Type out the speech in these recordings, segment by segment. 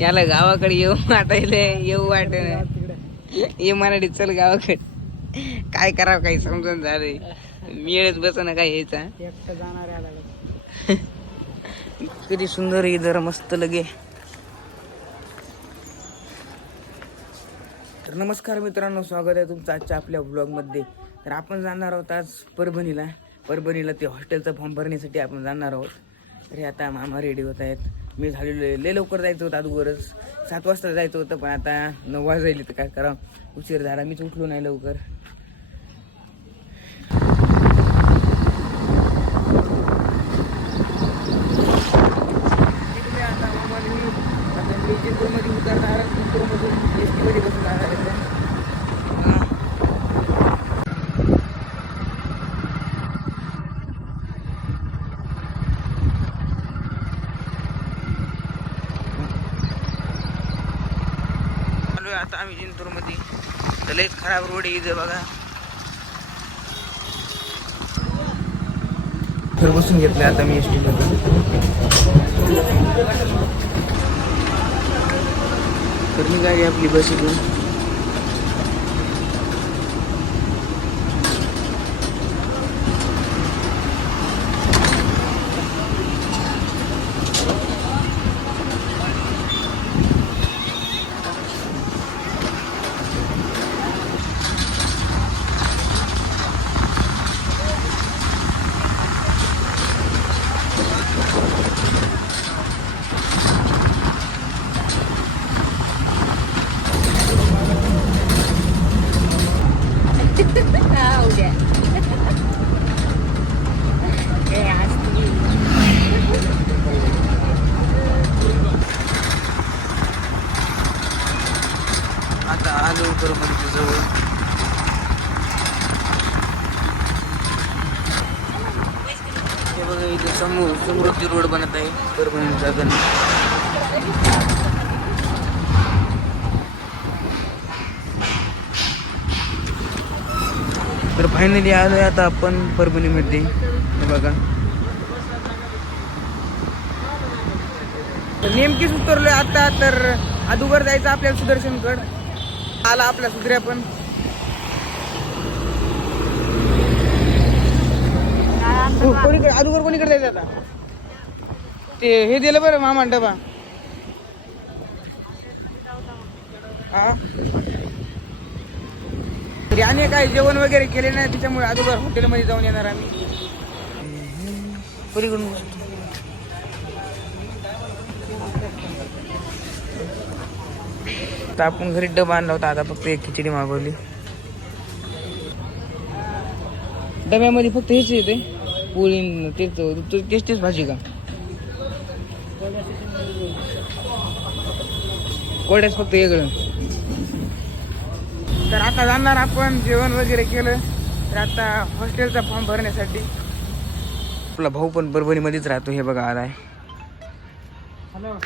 याला गावाकडे येऊ वाटायला येऊ वाट ये मराठीत चल गावाकडे. काय करावं काही समजून झालंय. मिळत बस ना काय यायचा. किती सुंदर आहे जरा मस्त लगे. तर नमस्कार मित्रांनो, स्वागत आहे तुमचं आजच्या आपल्या व्लॉगमध्ये. तर आपण जाणार आहोत आज परभणीला ते हॉस्टेलचा फॉर्म भरण्यासाठी आपण जाणार आहोत. तर हे आता मामा रेडी होत आहेत. मी झालेलो आहे. लय लवकर जायचं होतं अगोदरच 7 वाजता जायचं होतं, पण आता 9 वाजले तर काय करावं, उशीर झाला. मीच उठलो नाही लवकर. आता आम्ही जिंतूर मध्ये. तर लयच खराब रोड आहे इथं बघा. तर बसून घेतलं आता मी एसटी मध्ये. तर मी गाडी आपली बस इथून. आता आलो परभणीच्या जवळ. हे बघा इथे समृद्धी रोड बनत आहे परभणीचा. तर फायनली आलोय आता आपण परभणीमध्ये. हे बघा नेमकीच उतरलोय आता. तर अगोदर जायचं आपल्याला सुदर्शनगड. आला आपला सुधऱ्या पण. कोणीकडे अगोदर कोणीकडे जायचं आता. ते हे दिलं बरं मामा डबा. हा तरी आणि काय जेवण वगैरे केले नाही, त्याच्यामुळे अगोदर हॉटेलमध्ये जाऊन येणार आम्ही. पलीकडून तर आपण घरी डबा आणला होता. आता फक्त एक खिचडी मागवली. डब्यामध्ये फक्त हेच येते पोळी. तेच भाजी का कोड्याच फक्त वेगळं. तर आता जाणार आपण. जेवण वगैरे केलं तर आता हॉस्टेलचा फॉर्म भरण्यासाठी. आपला भाऊ पण परभणीमध्येच राहतो. हे बघा आलाय. हॅलो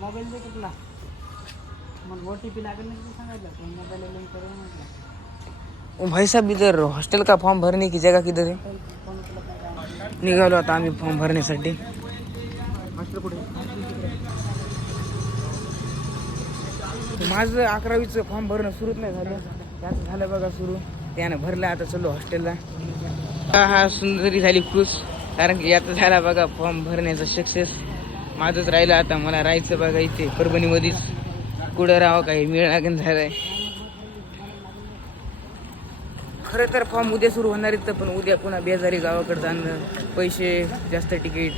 मोबाईल दे कुठला. मग OTP लागेल ना सांगायचं. मोबाईल लिंक करून म्हटलं. भाई साहब इधर हॉस्टेल का फॉर्म भरने की जगह किधर है. निघालो आता आम्ही फॉर्म भरण्यासाठी. माझं 11वीचं फॉर्म भरणं सुरूच नाही झालं. त्याचं झालं बघा सुरू. त्यानं भरलं. आता चलो हॉस्टेलला. हा सुंदरी झाली खुश, कारण की आता झाला बघा फॉर्म भरण्याचा सक्सेस. माझंच राहिलं आता. मला राहायचं बघा इथे परभणीमध्येच. कुठं राहावं काही मिळ लागेल झालंय. खरं तर फॉर्म उद्या सुरू होणार आहेत, पण उद्या पुन्हा बेजारी गावाकडे जाणं, पैसे जास्त तिकीट,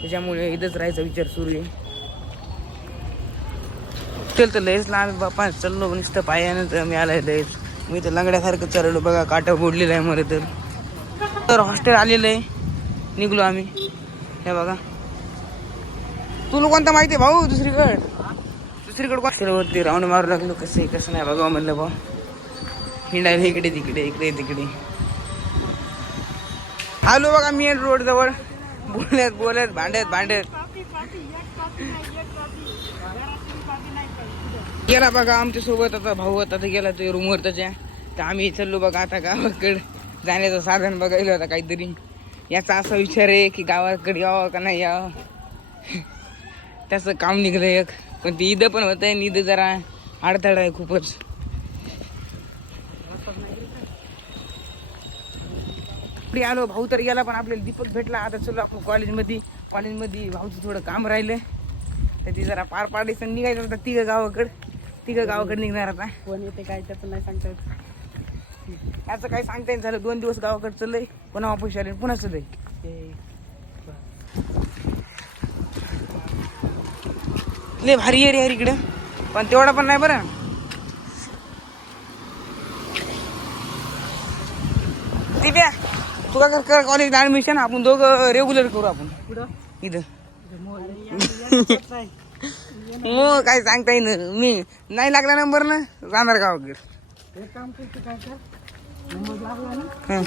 त्याच्यामुळे इथंच राहायचा विचार सुरू आहे. हॉस्टेल तर लयच लांब बापा. चाललो नुसतं पायानं तर मी आलाय लयच. मी तर लंगड्यासारखं चाललो बघा. काटा बोडलेला आहे मला तर हॉस्टेल आलेलं आहे. निघलो आम्ही. हे बघा. तुला कोणता माहिती आहे भाऊ. दुसरीकडे हॉस्टेलवरती राऊंड मारू लागलो. कसं आहे कसं नाही बघा म्हणलं भाऊ. हिंडायला इकडे तिकडे आलो बघा मेन रोड जवळ. बोलत भांडत गेला बघा आमच्या सोबत. आता भाऊ आता गेला तो रूमवर त्याच्या. तर आम्ही चाललो बघा आता गावाकडे जाण्याचं साधन बघायला होता काहीतरी. याचा असा विचार आहे की गावाकडे यावं का नाही यावं. त्याचं काम निघलं एक. पण ती ईद पण होत आहे, ईद जरा अडथळा आहे खूपच. पुढे आलो, भाऊ तर गेला पण आपल्याला दीपक भेटला. आता चलो आपण कॉलेजमध्ये भाऊचं थोडं काम राहिलं तर ती जरा पार पाडायचं, निघायचं होतं तिघं गावाकडे निघणार आता. कोण येते काय त्याचं नाही सांगता येत. याचं काही सांगता येईल. झालं 2 दिवस गावाकडे चाललंय, पुन्हा वापस आले, पुन्हा चाललंय. लय भारी आहे रे यार इकडं, पण तेवढा पण नाही बरं. दिव्या तू का कर कॉलेज ऍडमिशन, आपण दोघं रेग्युलर करू आपण इथं. हो काय सांगता येईल, मी नाही लागला नंबर ना जाणार गावाकडे. एक काम करतो काय कर, नंबर लागला ना हं.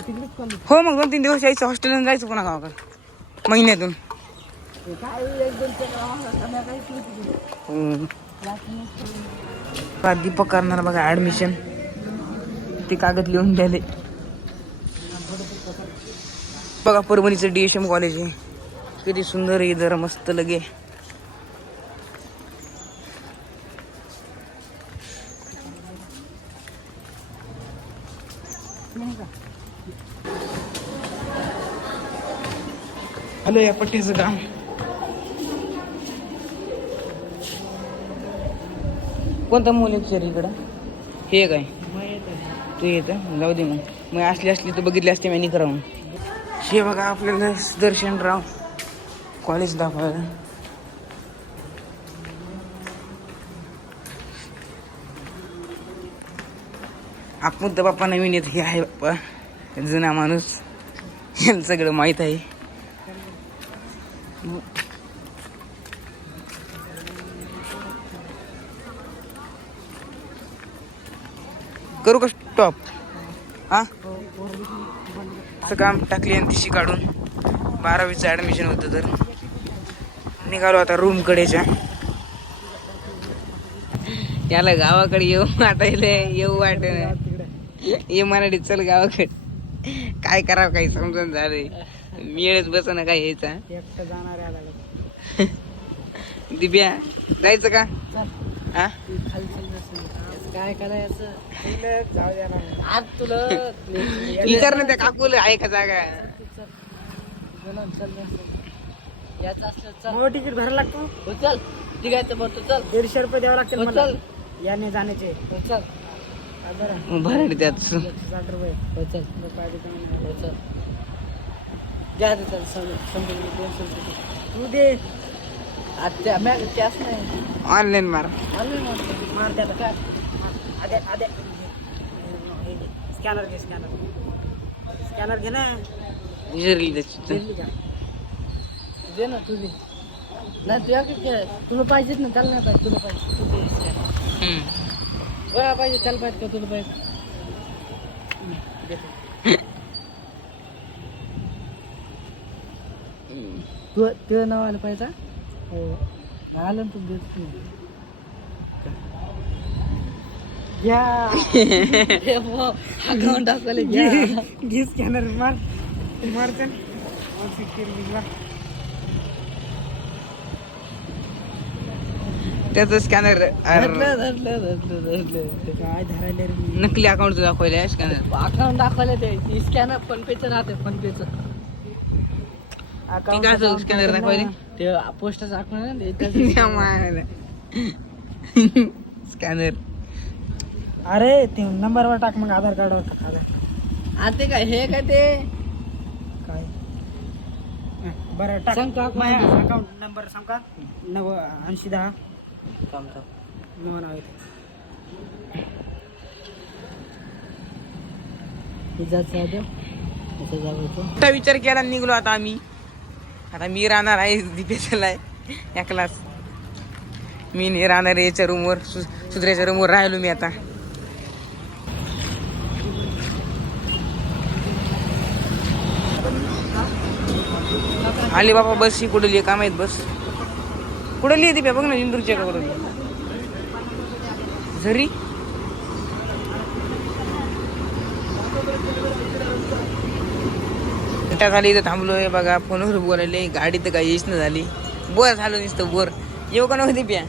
तिकडेच कॉलेज. हो मग 2-3 दिवस यायचं, हॉस्टेलला जायचं पुन्हा गावाकडे महिन्यातून. काय 1-2 संध्याकाळी दीपक करणार बघा ऍडमिशन, ते कागद लिहून द्याले. बघा परभणीचं DSM कॉलेज आहे, किती सुंदर आहे, जरा मस्त लगे. हॅलो या पट्टीचं काम. कोणता मूल लेक्चर इकडं हे काय तू येतं जाऊ दे. मग असली तर बघितली असते मी करावून. हे बघा आपल्याला दर्शनराव कॉलेज दाखवायला. आपण तर बाप्पा नवीन येत, हे आहे बाप्पा जुना माणूस, यांना सगळं माहीत आहे. करू का स्टॉप? हा काम टाकली आणि तिशी काढून 12वीचं ऍडमिशन होतं तर निघालो आता रूम कडेच्या. याला गावाकडे येऊ वाटत ये मराठीत चल गावाकडे. काय करावं काही समजून झालंय, मिळत बस ना काय यायचा. एकटं जाणार यायला दिव्या जायचं का? हा काय करायचं जाऊ द्या ना आज तुला विचार ना त्या काकूला आहे का जागा. याच असलं तिकीट भरायला लागतो. चल निघायचं मग तू चल. 150 रुपये द्यावं लागतील मला याने जाण्याचे. चल भरायला त्यात 60 रुपये. चल चल द्या चल तू दे. आता कॅश नाही, ऑनलाईन मार. मार त्याला काय आद्या स्कॅनर घे ना. विसरली दे ना तू दे. नाही तुला पाहिजेत ना, त्याला नाही पाहिजे. तुला पाहिजे तू दे स्कॅनर. गोळा पाहिजे त्याला पाहिजे का तुला पाहिजे? तुझं नाव आलं पाहिजे. हो आलं ना तू देत घ्या अकाउंट दाखवले घे स्कॅनर मार त्याच स्कॅनर काय धरायला नकली अकाउंट दाखवले स्कॅनर. अकाउंट दाखवले ते स्कॅनर फोन पेचं राहते. फोन पेचं अकाउंट स्कॅनर दाखवले ते पोस्टाचं अकाउंट स्कॅनर. अरे ते नंबरवर टाक, मग आधार कार्डवर टाक. आता काय हे काय ते काय बरं टाक. अकाउंट नंबर सांग का? 8010 नाव आहे ते. विचार केला निघलो आता आम्ही. आता मी राहणार आहे दीपेशला एकलाच. मी नाही राहणार याच्या रूमवर, सुधऱ्याच्या रूमवर राहिलो मी आता. आली बाबा बस. ही कुठली काय माहित बस कुठली येते बघ ना. इंदूरच्या का कुठली झरी. झाली इथं थांबलोय बघा. फोनवर बोलायले, गाडी तर काही येच नाही झाली. बोर झालं नुसतं बोर. येऊ का नको दिप्या?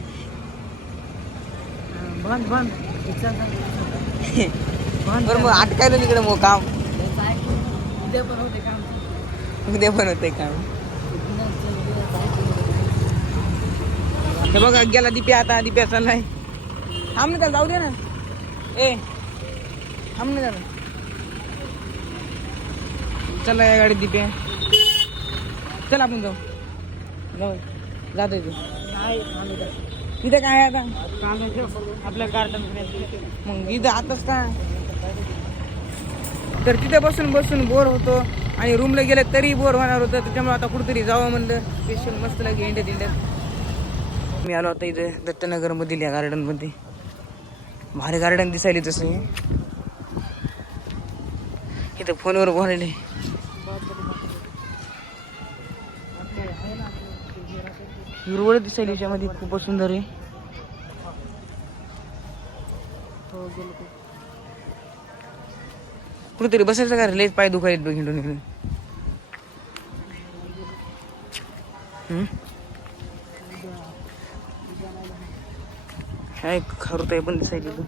बंद बंद बरं मग अटकायला तिकडे मग काम उद्या पण होते काम. उद्या पण होते काम. हे बघा गेला दिप्या. आता दिप्या चाललाय. थांब ना त्याला जाऊ दे ना. ए थांब ना त्याला. चला या गाडीत दिप्या. चल आपण जाऊ. जातोय तू. इथं काय आहे आता? आपल्या गार्डन मग इथं आताच का तर तिथे बसून बसून बोर होतो आणि रूमला गेलं तरी बोर होणार होतं. त्याच्यामुळे आता कुठेतरी जावं म्हणलं. स्पेशल मस्त लागे इंडियात. मी आलो होता इथे दत्तनगर मधील या गार्डन मध्ये. भारी गार्डन दिसायला तसं. इथं फोनवर बोलायले. हिरवळ दिसायली याच्यामध्ये. खूपच सुंदर आहे. कुठेतरी बसायचं का? लयच पाय दुखायत बघ हिंडून इकडे. काय खरुताई पण दिसायची तू.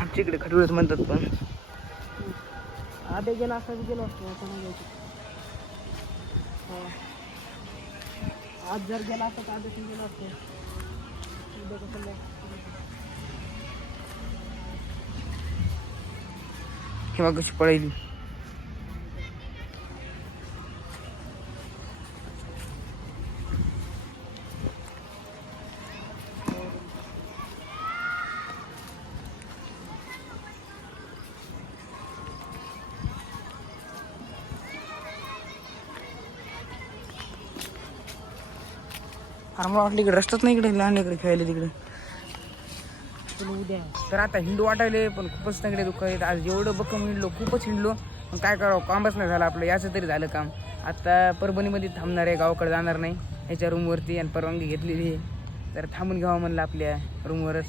आमच्या इकडे खडूळच म्हणतात पण. आधे गेला असता गेलो असतो. आज जर गेला असता तर आधीच गेलो असतो. हे बघ कशी पळायली. अरे मला वाटलं इकडे रस्ताच नाही इकडे. लहान इकडे खेळायला तिकडे. उद्या तर आता हिंडू वाटायले पण खूपच तंगडे दुःख आहेत. आज एवढं बक्कम हिंडलो. खूपच हिंडलो. पण काय करावं कामच नाही झालं आपलं. याचं तरी झालं काम. आता परभणीमध्ये थांबणार आहे. गावाकडे जाणार नाही. ह्याच्या रूमवरती आणि परवानगी घेतलेली आहे. तर थांबून घ्यावं म्हणलं आपल्या रूमवरच.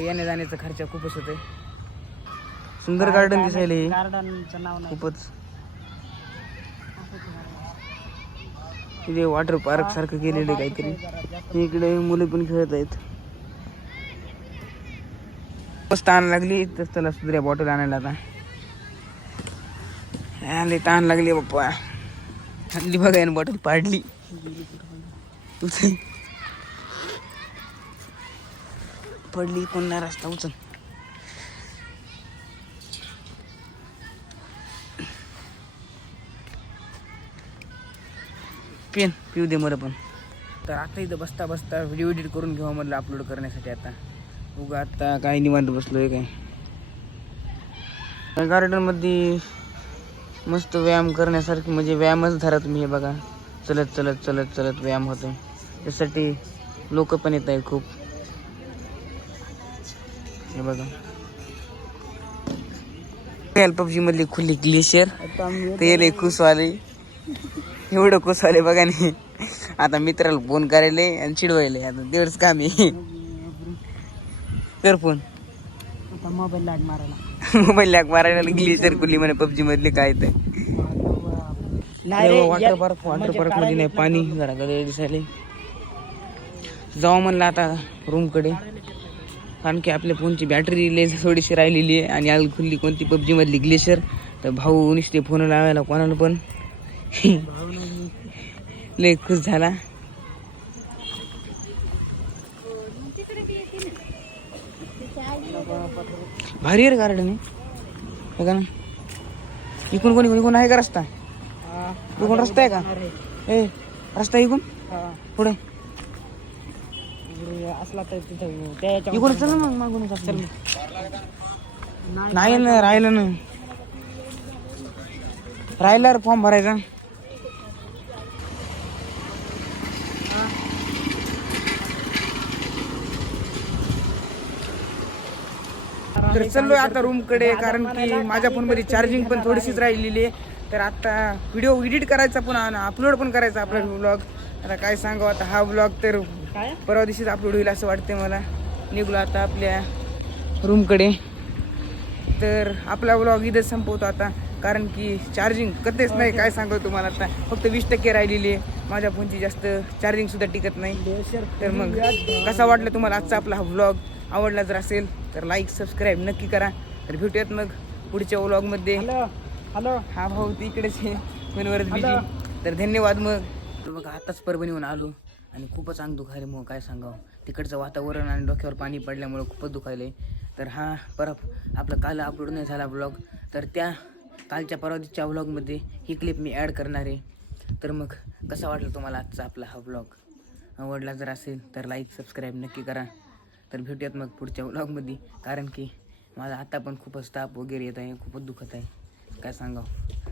येण्या जाण्याचा खर्च खूपच होतोय. सुंदर गार्डन दिसायले. गार्डनचं नाव नाही. खूपच तिथे वॉटर पार्क सारखं केलेलं आहे काहीतरी. इकडे मुलं पण खेळत आहेत. ताण लागली तर चला दुसऱ्या बॉटल आणायला. आता आले ताण लागली बाप्पा. हल्ली बघा यानं बॉटल पाडली. पडली पुन्हा रस्ता उचल. पेन पिऊ दे मला पण. तर आता इथं बसता बसता व्हिडिओ एडिट करून घेऊ म्हटलं अपलोड करण्यासाठी. आता उगा आता काय निवांत बसलोय काय. गार्डन मध्ये मस्त व्यायाम करण्यासारखी म्हणजे व्यायामच धरा तुम्ही. हे बघा चलत चलत चलत चलत व्यायाम होतोय. त्यासाठी लोक पण येत आहे खूप. हे बघा पबजी मधली खुली ग्लेशियर. ते रे कुसवाले. एवढं कुसवाले बघा नाही. आता मित्राला फोन करायला आणि चिडवायले. आता तेवढंच काम आहे. कर फोन. मोबाईल लॅग मारायला. मोबाईल लॅग मारायला ग्लेशियर खुली म्हणे पबजी मधले. काय ते वॉटर पार्क मध्ये नाही पाणी जरा गदे दिसायले. जाऊ म्हणलं आता रूम कडे. कारण की आपल्या फोनची बॅटरी लय थोडीशी राहिलेली आहे. आणि आज खुल्ली कोणती पबजी मधली ग्लेशियर. तर भाऊ नुसते फोन लावायला कोणाला पण लय खुश झाला. भारी आहे गार्डन आहे बघा ना. इकून कोणी आहे का रस्ता? इकून रस्ता आहे का? ए रस्ता इकून पुढे असला तर तिथं इकडून चल ना. मग मागून चल. नाही ना राहिलं ना. राहिल्यावर फॉर्म भरायचा. तर चाललोय आता रूम कडे. कारण की माझ्या फोन मध्ये चार्जिंग पण थोडीशीच राहिलेली आहे. तर आता व्हिडिओ एडिट करायचा पुन्हा अपलोड पण करायचा आपला व्लॉग. आता काय सांगावं. आता हा व्लॉग तर परवा दिवशीच अपलोड होईल असं वाटते मला. निघलो आता आपल्या रूम कडे. तर आपला व्लॉग इथेच संपवतो आता. कारण की चार्जिंग कधीच नाही. काय सांगू तुम्हाला. आता फक्त 20% राहिलेली आहे. माझ्या फोनची जास्त चार्जिंगसुद्धा टिकत नाही. तर मग कसा वाटला तुम्हाला आजचा आपला हा व्लॉग? आवडला जर असेल तर लाईक सबस्क्राईब नक्की करा. तर भेटूयात मग पुढच्या व्लॉगमध्ये. हॅलो हा भाऊ तिकडेच आहे फोनवरच बिझी. तर धन्यवाद. मग बघा आताच परभणीहून आलो आणि खूपच अंग दुखायले. मग काय सांगावं, तिकडचं वातावरण आणि डोक्यावर पाणी पडल्यामुळं खूपच दुखायले. तर हा आपला काल अपलोड नाही झाला व्लॉग, तर त्या कालच्या परवाच्या व्लॉगमध्ये ही क्लिप मी ॲड करणार आहे. तर मग कसा वाटला तुम्हाला आजचा आपला हा व्लॉग? आवडला जर असेल तर लाईक सबस्क्राईब नक्की करा. तर भेटूयात मग पुढच्या व्लॉगमध्ये, कारण की माझा आता पण खूपच ताप वगैरे येत आहे, खूपच दुखत आहे, काय सांगावं.